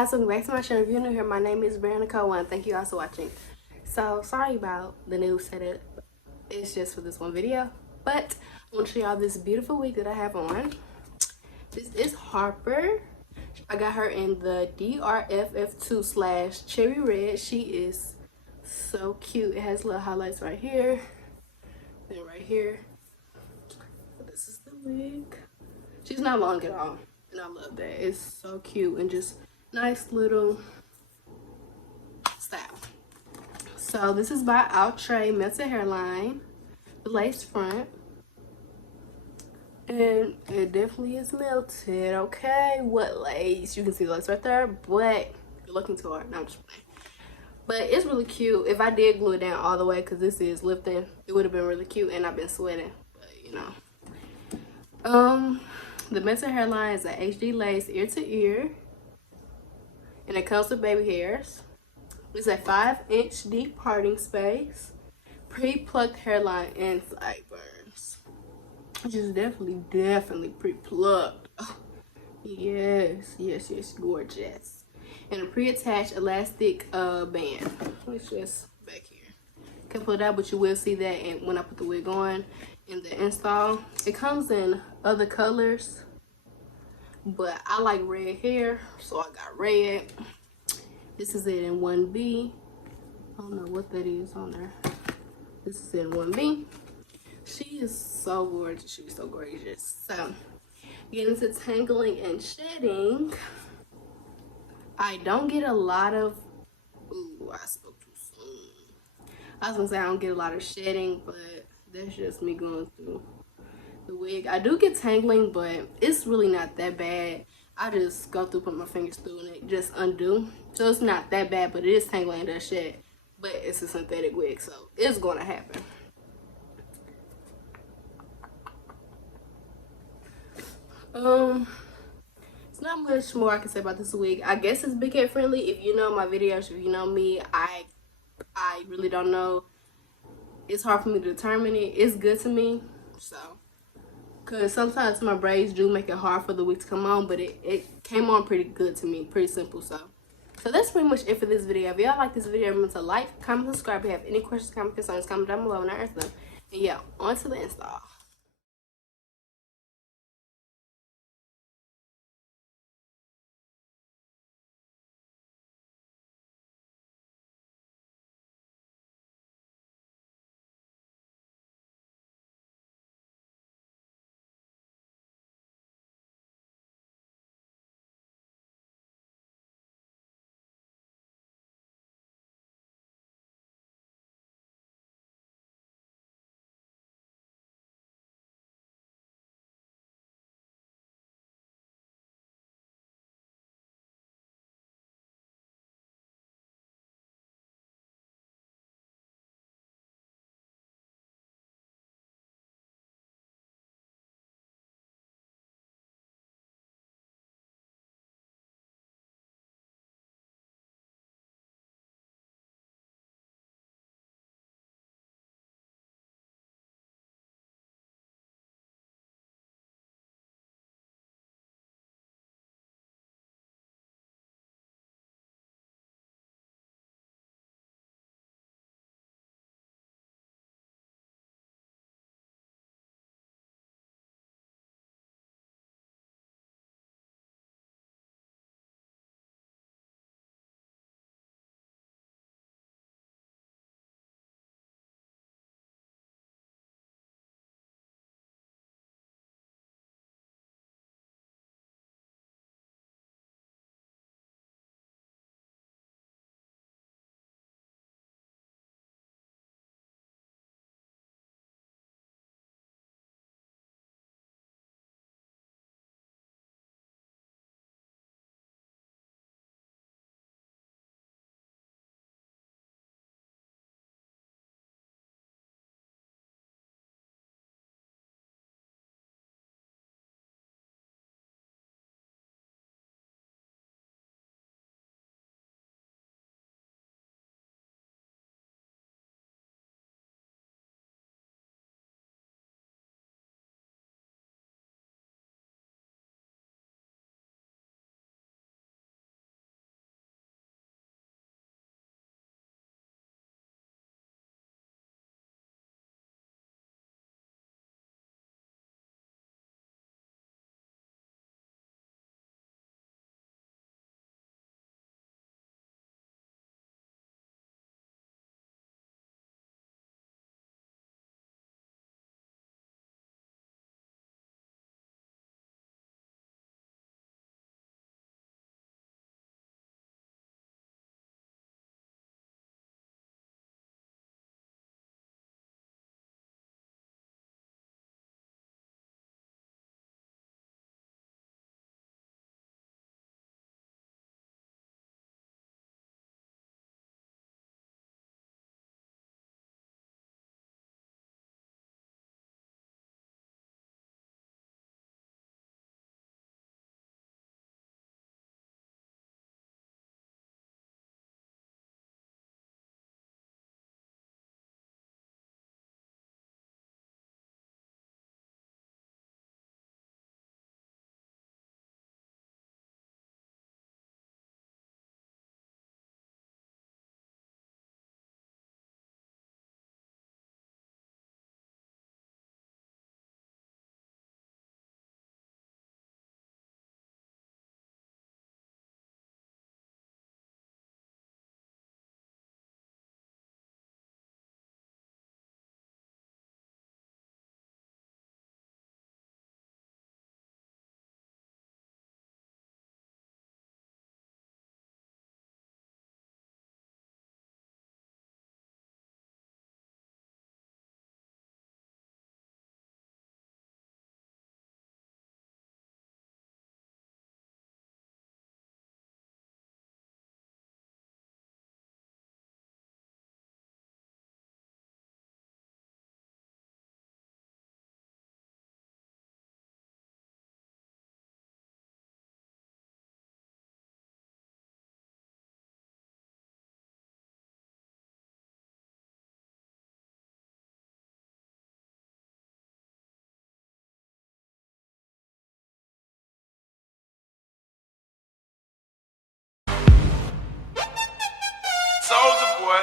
guys, welcome back to my channel. If you're new here, my name is Brianna Cole and thank you guys for watching. So sorry about the new setup. It's just for this one video, but I want to show y'all this beautiful wig that I have on. This is Harper. I got her in the DRFF2 / cherry red. She is so cute. It has little highlights right here and right here. This is the wig. She's not long at all, and I love that. It's so cute and just nice little style. So this is by Outre Melted Hairline, the lace front, and it definitely is melted. Okay, what lace? You can see the lace right there, but you're looking too hard. No, I'm just playing. But it's really cute. If I did glue it down all the way, because this is lifting, it would have been really cute, and I've been sweating, but you know. The melted hairline is an HD lace ear to ear, and it comes with baby hairs. It's a 5-inch deep parting space, pre-plucked hairline and sideburns, which is definitely pre-plucked. Oh, yes, gorgeous. And a pre-attached elastic band. It's just back here. Can pull it out, but you will see that and when I put the wig on in the install. It comes in other colors, but I like red hair, so I got red. This is it in 1B. I don't know what that is on there. This is in 1B. She is so gorgeous. She's so gorgeous. So, getting into tangling and shedding. I don't get a lot of... Ooh, I spoke too soon. I was gonna say I don't get a lot of shedding, but that's just me going through the wig. I do get tangling, but it's really not that bad. I just go through, put my fingers through, and it just undo. So it's not that bad, but it is tangling and does shed. But it's a synthetic wig, so it's gonna happen. It's not much more I can say about this wig. I guess it's big head friendly. If you know my videos, if you know me, I really don't know. It's hard for me to determine it. It's good to me, so. Because sometimes my braids do make it hard for the wig to come on, but it came on pretty good to me, pretty simple. So that's pretty much it for this video. If y'all like this video, remember to like, comment, subscribe. If you have any questions, comment, concerns, comment down below and I answer them. And yeah, on to the install.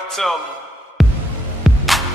Frontal.